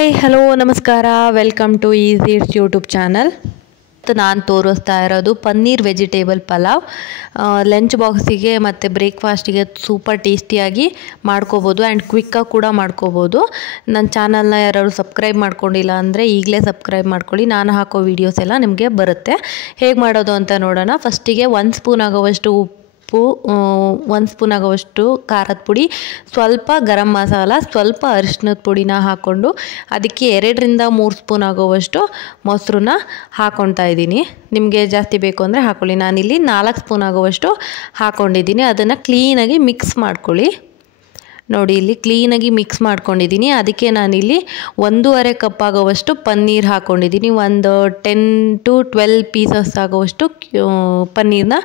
Hi hello ನಮಸ್ಕಾರ welcome to easy it's YouTube channel. ನಾನು ತೋರಿಸ್ತಾ ಇರೋದು ಪನ್ನೀರ್ ವೆಜಿಟೇಬಲ್ ಪಲಾವ್. ಲಂಚ್ ಬಾಕ್ಸಿಗೆ ಮತ್ತು ಬ್ರೇಕ್ಫಾಸ್ಟಿಗೆ ಸೂಪರ್ ಟೇಸ್ಟಿಯಾಗಿ ಮಾಡ್ಕೋಬೋದು ಆ್ಯಂಡ್ ಕ್ವಿಕ್ಕಾಗಿ ಕೂಡ ಮಾಡ್ಕೋಬೋದು. ನನ್ನ ಚಾನಲ್ನ ಯಾರು ಸಬ್ಸ್ಕ್ರೈಬ್ ಮಾಡ್ಕೊಂಡಿಲ್ಲ ಅಂದರೆ ಈಗಲೇ ಸಬ್ಸ್ಕ್ರೈಬ್ ಮಾಡ್ಕೊಳ್ಳಿ. ನಾನು ಹಾಕೋ ವೀಡಿಯೋಸ್ ಎಲ್ಲ ನಿಮಗೆ ಬರುತ್ತೆ. ಹೇಗೆ ಮಾಡೋದು ಅಂತ ನೋಡೋಣ. ಫಸ್ಟಿಗೆ 1 ಸ್ಪೂನ್ ಆಗೋವಷ್ಟು ಉಪ್ಪು, 1 ಸ್ಪೂನ್ ಆಗೋವಷ್ಟು ಖಾರದ ಪುಡಿ, ಸ್ವಲ್ಪ ಗರಂ ಮಸಾಲ, ಸ್ವಲ್ಪ ಅರಿಶಿನದ ಪುಡಿನ ಹಾಕ್ಕೊಂಡು ಅದಕ್ಕೆ 2ರಿಂದ 3 ಸ್ಪೂನ್ ಆಗೋವಷ್ಟು ಮೊಸರನ್ನ ಹಾಕ್ಕೊಳ್ತಾ ಇದ್ದೀನಿ. ನಿಮಗೆ ಜಾಸ್ತಿ ಬೇಕು ಅಂದರೆ ಹಾಕ್ಕೊಳ್ಳಿ. ನಾನಿಲ್ಲಿ 4 ಸ್ಪೂನ್ ಆಗೋವಷ್ಟು ಹಾಕ್ಕೊಂಡಿದ್ದೀನಿ. ಅದನ್ನು ಕ್ಲೀನಾಗಿ ಮಿಕ್ಸ್ ಮಾಡ್ಕೊಳ್ಳಿ. ನೋಡಿ, ಇಲ್ಲಿ ಕ್ಲೀನಾಗಿ ಮಿಕ್ಸ್ ಮಾಡ್ಕೊಂಡಿದ್ದೀನಿ. ಅದಕ್ಕೆ ನಾನಿಲ್ಲಿ 1.5 ಕಪ್ ಆಗೋವಷ್ಟು ಪನ್ನೀರ್ ಹಾಕ್ಕೊಂಡಿದ್ದೀನಿ. ಒಂದು 10 to 12 ಪೀಸಸ್ ಆಗೋವಷ್ಟು ಪನ್ನೀರನ್ನ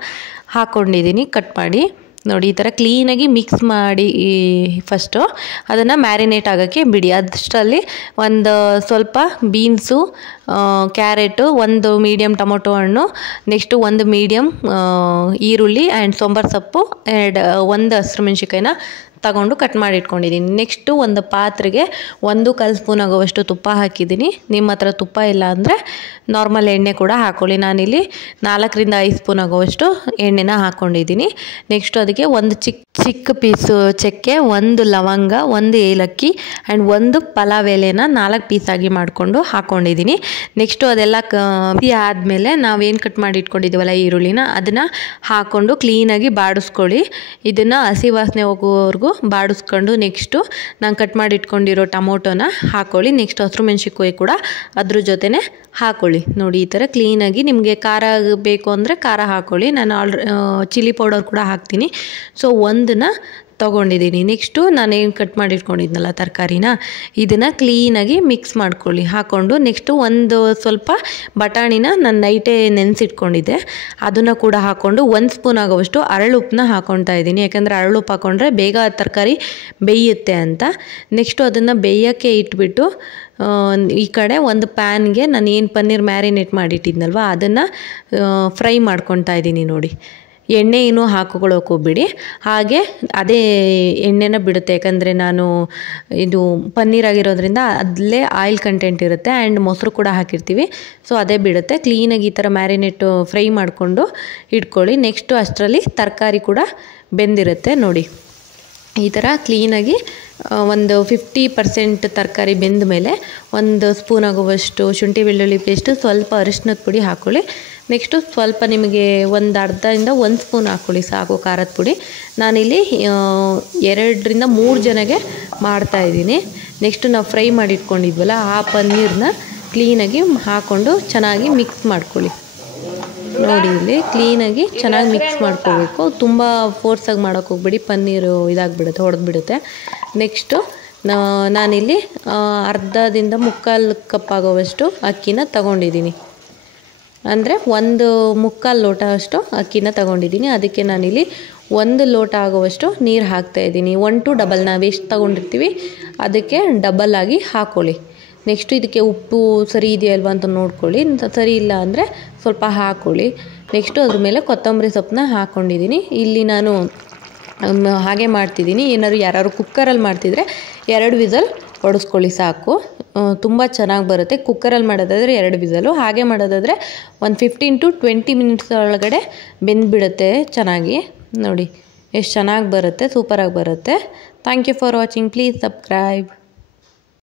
ಹಾಕ್ಕೊಂಡಿದ್ದೀನಿ ಕಟ್ ಮಾಡಿ. ನೋಡಿ, ಈ ಥರ ಕ್ಲೀನಾಗಿ ಮಿಕ್ಸ್ ಮಾಡಿ ಫಸ್ಟು ಅದನ್ನು ಮ್ಯಾರಿನೇಟ್ ಆಗೋಕ್ಕೆ ಬಿಡಿ. ಅಷ್ಟರಲ್ಲಿ ಒಂದು ಸ್ವಲ್ಪ ಬೀನ್ಸು, ಕ್ಯಾರೆಟು, ಒಂದು ಮೀಡಿಯಮ್ ಟೊಮೊಟೊ ಹಣ್ಣು, ನೆಕ್ಸ್ಟು ಒಂದು ಮೀಡಿಯಮ್ ಈರುಳ್ಳಿ ಆ್ಯಂಡ್ ಸಾಂಬಾರು ಸೊಪ್ಪು, ಒಂದು ಹಸಿರು ಮೆಣಸಿನ್ಕಾಯಿನ ತಗೊಂಡು ಕಟ್ ಮಾಡಿ ಇಟ್ಕೊಂಡಿದ್ದೀನಿ. ನೆಕ್ಸ್ಟು ಒಂದು ಪಾತ್ರೆಗೆ 1/4 ಸ್ಪೂನ್ ಆಗೋವಷ್ಟು ತುಪ್ಪ ಹಾಕಿದ್ದೀನಿ. ನಿಮ್ಮ ಹತ್ರ ತುಪ್ಪ ಇಲ್ಲ ಅಂದರೆ ನಾರ್ಮಲ್ ಎಣ್ಣೆ ಕೂಡ ಹಾಕ್ಕೊಳ್ಳಿ. ನಾನಿಲ್ಲಿ 4ರಿಂದ 5 ಸ್ಪೂನ್ ಆಗೋವಷ್ಟು ಎಣ್ಣೆನ ಹಾಕ್ಕೊಂಡಿದ್ದೀನಿ. ನೆಕ್ಸ್ಟು ಅದಕ್ಕೆ ಒಂದು ಚಿಕ್ಕ ಪೀಸು ಚಕ್ಕೆ, 1 ಲವಂಗ, 1 ಏಲಕ್ಕಿ ಆ್ಯಂಡ್ 1 ಪಲಾವ್ ಎಲೆನ 4 ಪೀಸಾಗಿ ಮಾಡಿಕೊಂಡು ಹಾಕ್ಕೊಂಡಿದ್ದೀನಿ. ನೆಕ್ಸ್ಟು ಅದೆಲ್ಲ ಆದಮೇಲೆ ನಾವೇನು ಕಟ್ ಮಾಡಿ ಇಟ್ಕೊಂಡಿದ್ದೀವಲ್ಲ ಈರುಳ್ಳಿನ, ಅದನ್ನು ಹಾಕ್ಕೊಂಡು ಕ್ಲೀನಾಗಿ ಬಾಡಿಸ್ಕೊಳ್ಳಿ. ಇದನ್ನು ಹಸಿ ವಾಸನೆ ಹೋಗೋವರೆಗೂ ಬಾಡಿಸ್ಕೊಂಡು ನೆಕ್ಸ್ಟು ನಾನು ಕಟ್ ಮಾಡಿ ಇಟ್ಕೊಂಡಿರೋ ಟೊಮೊಟೊನ ಹಾಕ್ಕೊಳ್ಳಿ. ನೆಕ್ಸ್ಟ್ ಹಸಿರು ಮೆಣಸಿನ್ಕಾಯಿ ಕೂಡ ಅದ್ರ ಜೊತೆನೇ ಹಾಕ್ಕೊಳ್ಳಿ. ನೋಡಿ, ಈ ಥರ ಕ್ಲೀನಾಗಿ ನಿಮಗೆ ಖಾರ ಬೇಕು ಅಂದರೆ ಖಾರ ಹಾಕ್ಕೊಳ್ಳಿ. ನಾನು ಚಿಲ್ಲಿ ಪೌಡರ್ ಕೂಡ ಹಾಕ್ತೀನಿ. ಸೊ ಒಂದನ್ನು ತೊಗೊಂಡಿದ್ದೀನಿ. ನೆಕ್ಸ್ಟು ನಾನೇನು ಕಟ್ ಮಾಡಿ ಇಟ್ಕೊಂಡಿದ್ನಲ್ಲ ತರಕಾರಿನ, ಇದನ್ನು ಕ್ಲೀನಾಗಿ ಮಿಕ್ಸ್ ಮಾಡ್ಕೊಳ್ಳಿ. ಹಾಕ್ಕೊಂಡು ನೆಕ್ಸ್ಟು ಒಂದು ಸ್ವಲ್ಪ ಬಟಾಣಿನ ನಾನು ನೈಟೇ ನೆನೆಸಿಟ್ಕೊಂಡಿದ್ದೆ, ಅದನ್ನು ಕೂಡ ಹಾಕ್ಕೊಂಡು 1 ಸ್ಪೂನ್ ಆಗೋವಷ್ಟು ಅರಳುಪ್ಪನ್ನ ಹಾಕ್ಕೊಳ್ತಾ ಇದ್ದೀನಿ. ಯಾಕಂದರೆ ಅರಳುಪ್ಪು ಹಾಕ್ಕೊಂಡ್ರೆ ಬೇಗ ತರಕಾರಿ ಬೇಯುತ್ತೆ ಅಂತ. ನೆಕ್ಸ್ಟು ಅದನ್ನು ಬೇಯೋಕ್ಕೆ ಇಟ್ಬಿಟ್ಟು ಈ ಕಡೆ ಒಂದು ಪ್ಯಾನ್ಗೆ ನಾನು ಏನು ಪನ್ನೀರ್ ಮ್ಯಾರಿನೇಟ್ ಮಾಡಿಟ್ಟಿದ್ನಲ್ವ ಅದನ್ನು ಫ್ರೈ ಮಾಡ್ಕೊತಾ ಇದ್ದೀನಿ. ನೋಡಿ, ಎಣ್ಣೆ ಏನೂ ಹಾಕೊಳ್ಳೋಕೆ ಹೋಗ್ಬಿಡಿ, ಹಾಗೆ ಅದೇ ಎಣ್ಣೆನ ಬಿಡುತ್ತೆ. ಯಾಕಂದರೆ ನಾನು ಇದು ಪನ್ನೀರ್ ಆಗಿರೋದ್ರಿಂದ ಅದರಲ್ಲೇ ಆಯಿಲ್ ಕಂಟೆಂಟ್ ಇರುತ್ತೆ ಆ್ಯಂಡ್ ಮೊಸರು ಕೂಡ ಹಾಕಿರ್ತೀವಿ. ಸೊ ಅದೇ ಬಿಡುತ್ತೆ. ಕ್ಲೀನಾಗಿ ಈ ಥರ ಮ್ಯಾರಿನೇಟು ಫ್ರೈ ಮಾಡಿಕೊಂಡು ಇಟ್ಕೊಳ್ಳಿ. ನೆಕ್ಸ್ಟು ಅಷ್ಟರಲ್ಲಿ ತರಕಾರಿ ಕೂಡ ಬೆಂದಿರುತ್ತೆ. ನೋಡಿ, ಈ ಥರ ಕ್ಲೀನಾಗಿ ಒಂದು 50% ತರಕಾರಿ ಬೆಂದ ಮೇಲೆ 1 ಸ್ಪೂನ್ ಆಗುವಷ್ಟು ಶುಂಠಿ ಬೆಳ್ಳುಳ್ಳಿ ಪೇಸ್ಟು, ಸ್ವಲ್ಪ ಅರಿಶಿನದ ಪುಡಿ ಹಾಕ್ಕೊಳ್ಳಿ. ನೆಕ್ಸ್ಟು ಸ್ವಲ್ಪ ನಿಮಗೆ ಒಂದು ಅರ್ಧದಿಂದ 1 ಸ್ಪೂನ್ ಹಾಕ್ಕೊಳ್ಳಿ ಸಾಕು ಖಾರದ ಪುಡಿ. ನಾನಿಲ್ಲಿ 2ರಿಂದ 3 ಜನಗೆ ಮಾಡ್ತಾಯಿದ್ದೀನಿ. ನೆಕ್ಸ್ಟು ನಾವು ಫ್ರೈ ಮಾಡಿ ಇಟ್ಕೊಂಡಿದ್ವಲ್ಲ ಆ ಪನ್ನೀರನ್ನ ಕ್ಲೀನಾಗಿ ಹಾಕ್ಕೊಂಡು ಚೆನ್ನಾಗಿ ಮಿಕ್ಸ್ ಮಾಡ್ಕೊಳ್ಳಿ. ನೋಡಿ, ಇಲ್ಲಿ ಕ್ಲೀನಾಗಿ ಚೆನ್ನಾಗಿ ಮಿಕ್ಸ್ ಮಾಡ್ಕೋಬೇಕು. ತುಂಬ ಫೋರ್ಸಾಗಿ ಮಾಡೋಕ್ಕೆ ಹೋಗ್ಬೇಡಿ, ಪನ್ನೀರು ಇದಾಗಿಬಿಡುತ್ತೆ, ಹೊಡೆದ್ಬಿಡುತ್ತೆ. ನೆಕ್ಸ್ಟು ನಾನಿಲ್ಲಿ 1/2ದಿಂದ 3/4 ಕಪ್ ಆಗೋವಷ್ಟು ಅಕ್ಕಿನ ತಗೊಂಡಿದ್ದೀನಿ. ಅಂದರೆ 1/4 ಲೋಟ ಅಷ್ಟು ಅಕ್ಕಿನ ತಗೊಂಡಿದ್ದೀನಿ. ಅದಕ್ಕೆ ನಾನಿಲ್ಲಿ 1 ಲೋಟ ಆಗೋವಷ್ಟು ನೀರು ಹಾಕ್ತಾಯಿದ್ದೀನಿ. 1 to ಡಬಲ್, ನಾವು ಎಷ್ಟು ತಗೊಂಡಿರ್ತೀವಿ ಅದಕ್ಕೆ ಡಬಲ್ ಆಗಿ ಹಾಕ್ಕೊಳ್ಳಿ. ನೆಕ್ಸ್ಟು ಇದಕ್ಕೆ ಉಪ್ಪು ಸರಿ ಇದೆಯಲ್ವ ಅಂತ ನೋಡ್ಕೊಳ್ಳಿ. ಸರಿ ಇಲ್ಲ ಅಂದರೆ ಸ್ವಲ್ಪ ಹಾಕ್ಕೊಳ್ಳಿ. ನೆಕ್ಸ್ಟು ಅದ್ರ ಮೇಲೆ ಕೊತ್ತಂಬರಿ ಸೊಪ್ಪನ್ನ ಹಾಕ್ಕೊಂಡಿದ್ದೀನಿ. ಇಲ್ಲಿ ನಾನು ಹಾಗೆ ಮಾಡ್ತಿದ್ದೀನಿ. ಯಾರು ಕುಕ್ಕರಲ್ಲಿ ಮಾಡ್ತಿದ್ರೆ 2 ವಿಸಲ್ ಹೊಡೆಸ್ಕೊಳ್ಳಿ ಸಾಕು, ತುಂಬ ಚೆನ್ನಾಗಿ ಬರುತ್ತೆ. ಕುಕ್ಕರಲ್ಲಿ ಮಾಡೋದಾದರೆ 2 ವಿಸಲು, ಹಾಗೆ ಮಾಡೋದಾದರೆ ಒಂದು 15 to 20 ಮಿನಿಟ್ಸ್ ಒಳಗಡೆ ಬೆಂದುಬಿಡುತ್ತೆ ಚೆನ್ನಾಗಿ. ನೋಡಿ ಎಷ್ಟು ಚೆನ್ನಾಗಿ ಬರುತ್ತೆ, ಸೂಪರಾಗಿ ಬರುತ್ತೆ. Thank you for watching. Please subscribe.